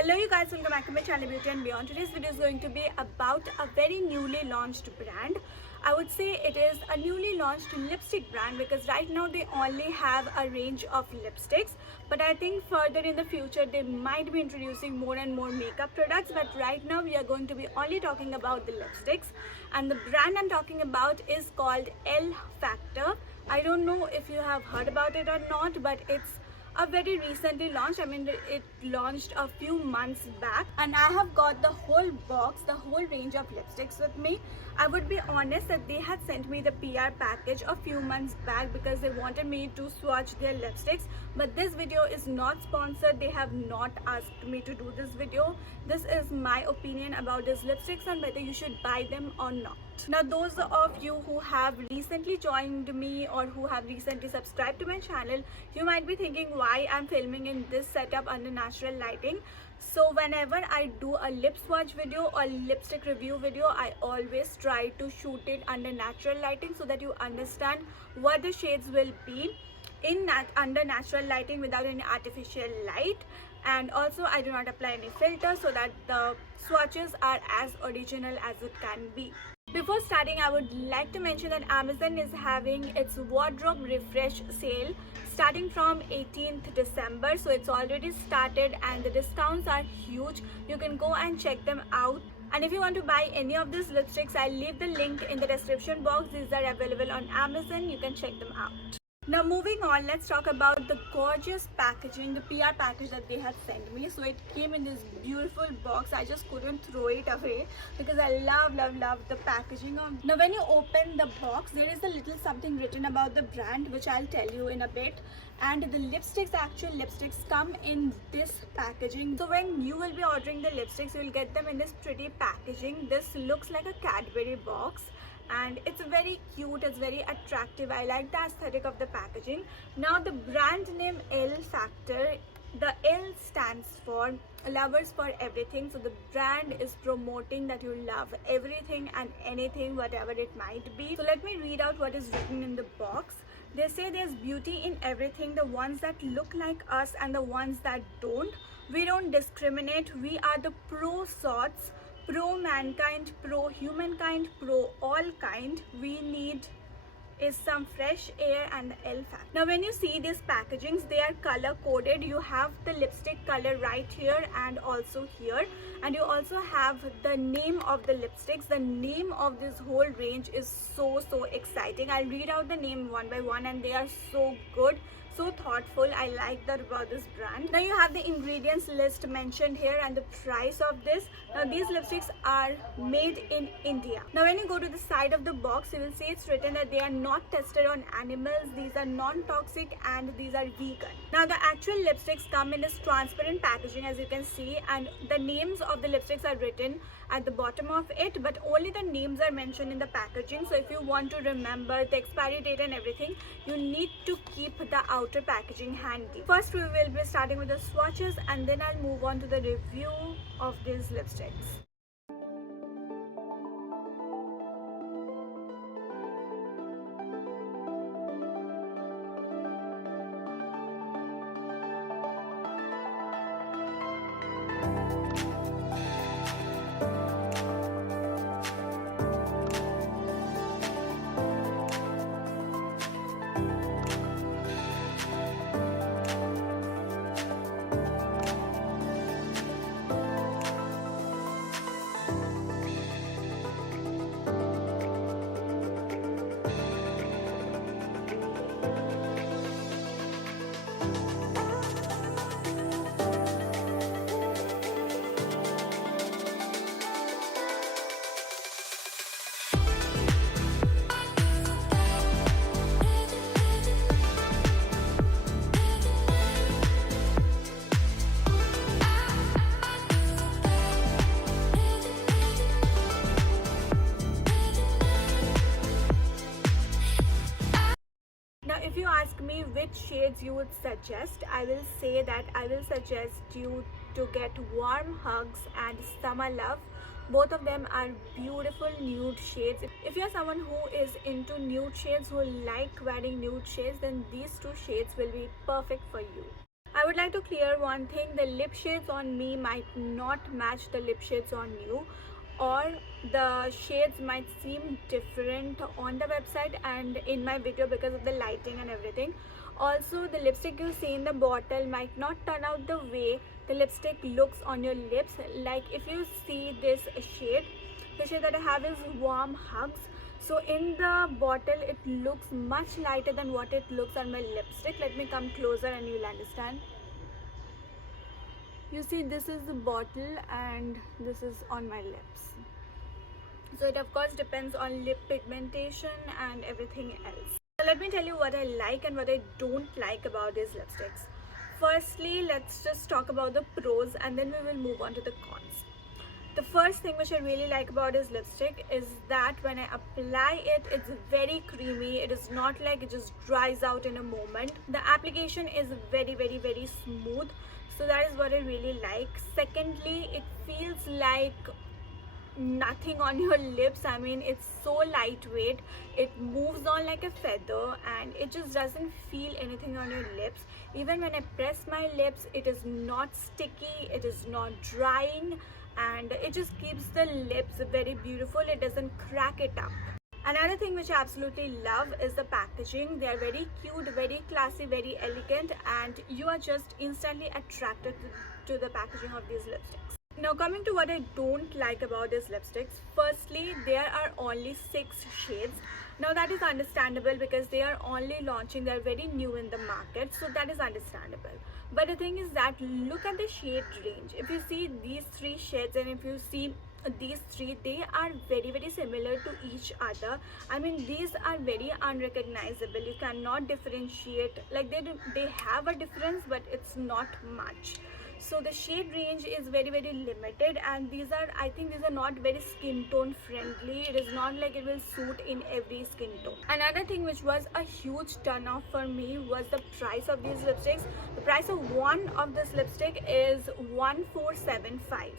Hello you guys, welcome back to my channel Beauty and Beyond. Today's video is going to be about a very newly launched brand. I would say it is a newly launched lipstick brand because right now they only have a range of lipsticks, but I think further in the future they might be introducing more and more makeup products. But right now we are going to be only talking about the lipsticks, and the brand I'm talking about is called L Factor. I don't know if you have heard about it or not, but it's a very recently launched. It launched a few months back, and I have got the whole box, the whole range of lipsticks with me. I would be honest that they had sent me the PR package a few months back because they wanted me to swatch their lipsticks, but this video is not sponsored. They have not asked me to do this video. This is my opinion about these lipsticks and whether you should buy them or not. Now, those of you who have recently joined me or who have recently subscribed to my channel, you might be thinking why I'm filming in this setup under natural lighting. So whenever I do a lip swatch video or lipstick review video, I always try to shoot it under natural lighting so that you understand what the shades will be under natural lighting without any artificial light. And also I do not apply any filter so that the swatches are as original as it can be. Before starting, I would like to mention that Amazon is having its wardrobe refresh sale starting from 18th December. So it's already started and the discounts are huge. You can go and check them out. And if you want to buy any of these lipsticks, I'll leave the link in the description box. These are available on Amazon. You can check them out. Now moving on, let's talk about the gorgeous packaging, the PR package that they had sent me. So it came in this beautiful box. I just couldn't throw it away because I love the packaging of. Now when you open the box, there is a little something written about the brand, which I'll tell you in a bit. And the lipsticks, actual lipsticks, come in this packaging. So when you will be ordering the lipsticks, you will get them in this pretty packaging. This looks like a Cadbury box, and it's very cute, it's very attractive. I like the aesthetic of the packaging. Now the brand name L Factor, the L stands for lovers for everything. So the brand is promoting that you love everything and anything, whatever it might be. So let me read out what is written in the box. They say there's beauty in everything, the ones that look like us and the ones that don't. We don't discriminate. We are the pro sorts, pro mankind, pro humankind, pro all kind. We need is some fresh air and the L Factor. Now when you see these packagings, they are color coded. You have the lipstick color right here and also here, and you also have the name of the lipsticks. The name of this whole range is so exciting. I'll read out the name one by one, and they are so good, so thoughtful. I like that about this brand. Now you have the ingredients list mentioned here and the price of this. Now these lipsticks are made in India. Now when you go to the side of the box, you will see it's written that they are not tested on animals, these are non-toxic, and these are vegan. Now the actual lipsticks come in this transparent packaging, as you can see, and the names of the lipsticks are written at the bottom of it, but only the names are mentioned in the packaging. So if you want to remember the expiry date and everything, you need to keep the outer packaging handy. First we will be starting with the swatches, and then I'll move on to the review of these lipsticks. If you ask me which shades you would suggest, I will say that I will suggest you to get Warm Hugs and Summer Love. Both of them are beautiful nude shades. If you're someone who is into nude shades, who like wearing nude shades, then these two shades will be perfect for you. I would like to clear one thing: the lip shades on me might not match the lip shades on you, or the shades might seem different on the website and in my video because of the lighting and everything. Also, the lipstick you see in the bottle might not turn out the way the lipstick looks on your lips. Like if you see this shade, the shade that I have is Warm Hugs. So in the bottle it looks much lighter than what it looks on my lipstick. Let me come closer and you'll understand. You see, this is the bottle and this is on my lips. So it of course depends on lip pigmentation and everything else. So let me tell you what I like and what I don't like about these lipsticks. Firstly, let's just talk about the pros and then we will move on to the cons. The first thing which I really like about this lipstick is that when I apply it, it's very creamy. It is not like it just dries out in a moment. The application is very smooth. So that is what I really like. Secondly, it feels like nothing on your lips. I mean, it's so lightweight, it moves on like a feather and it just doesn't feel anything on your lips. Even when I press my lips, it is not sticky, it is not drying, and it just keeps the lips very beautiful. It doesn't crack it up. Another thing which I absolutely love is the packaging. They are very cute, very classy, very elegant, and you are just instantly attracted to the packaging of these lipsticks. Now coming to what I don't like about these lipsticks. Firstly, there are only 6 shades. Now that is understandable because they are only launching, they are very new in the market, so that is understandable. But the thing is that look at the shade range. If you see these 3 shades and if you see these 3, they are very similar to each other. I mean, these are very unrecognizable. You cannot differentiate. Like they have a difference, but it's not much. So the shade range is very limited, and these are, I think these are not very skin tone friendly. It is not like it will suit in every skin tone. Another thing which was a huge turn off for me was the price of these lipsticks. The price of one of this lipstick is 1475.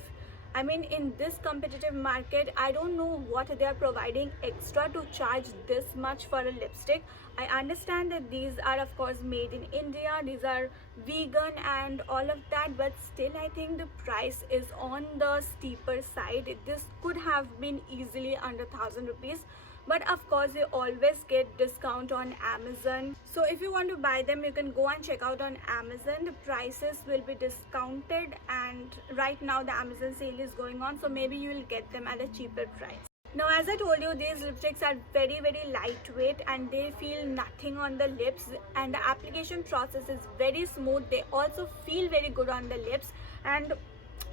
I mean, in this competitive market, I don't know what they are providing extra to charge this much for a lipstick. I understand that these are of course made in India, these are vegan and all of that, but still I think the price is on the steeper side. This could have been easily under 1000 rupees. But of course you always get discount on Amazon, so if you want to buy them, you can go and check out on Amazon. The prices will be discounted, and right now the Amazon sale is going on, so maybe you will get them at a cheaper price. Now, as I told you, these lipsticks are very lightweight and they feel nothing on the lips, and the application process is very smooth. They also feel very good on the lips, and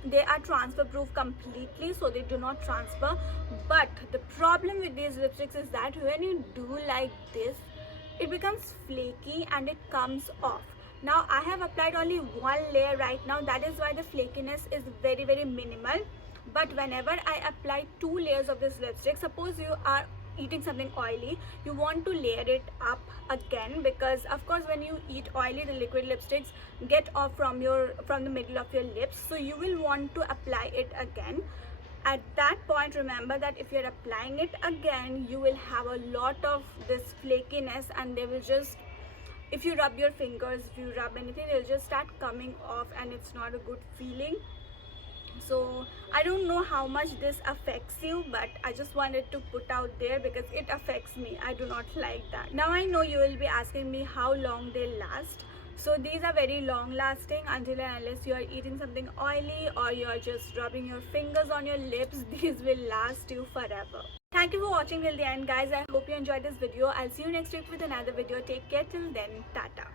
they are transfer proof completely, so they do not transfer. But the problem with these lipsticks is that when you do like this, it becomes flaky and it comes off. Now I have applied only one layer right now, that is why the flakiness is very minimal. But whenever I apply 2 layers of this lipstick, suppose you are eating something oily, you want to layer it up again, because of course when you eat oily, the liquid lipsticks get off from the middle of your lips, so you will want to apply it again. At that point, remember that if you're applying it again, you will have a lot of this flakiness, and they will just, if you rub your fingers, if you rub anything, they'll just start coming off, and it's not a good feeling. So I don't know how much this affects you, but I just wanted to put out there because it affects me. I do not like that. Now I know you will be asking me how long they last. So these are very long lasting until and unless you are eating something oily or you are just rubbing your fingers on your lips. These will last you forever. Thank you for watching till the end, guys. I hope you enjoyed this video. I'll see you next week with another video. Take care till then. Tata.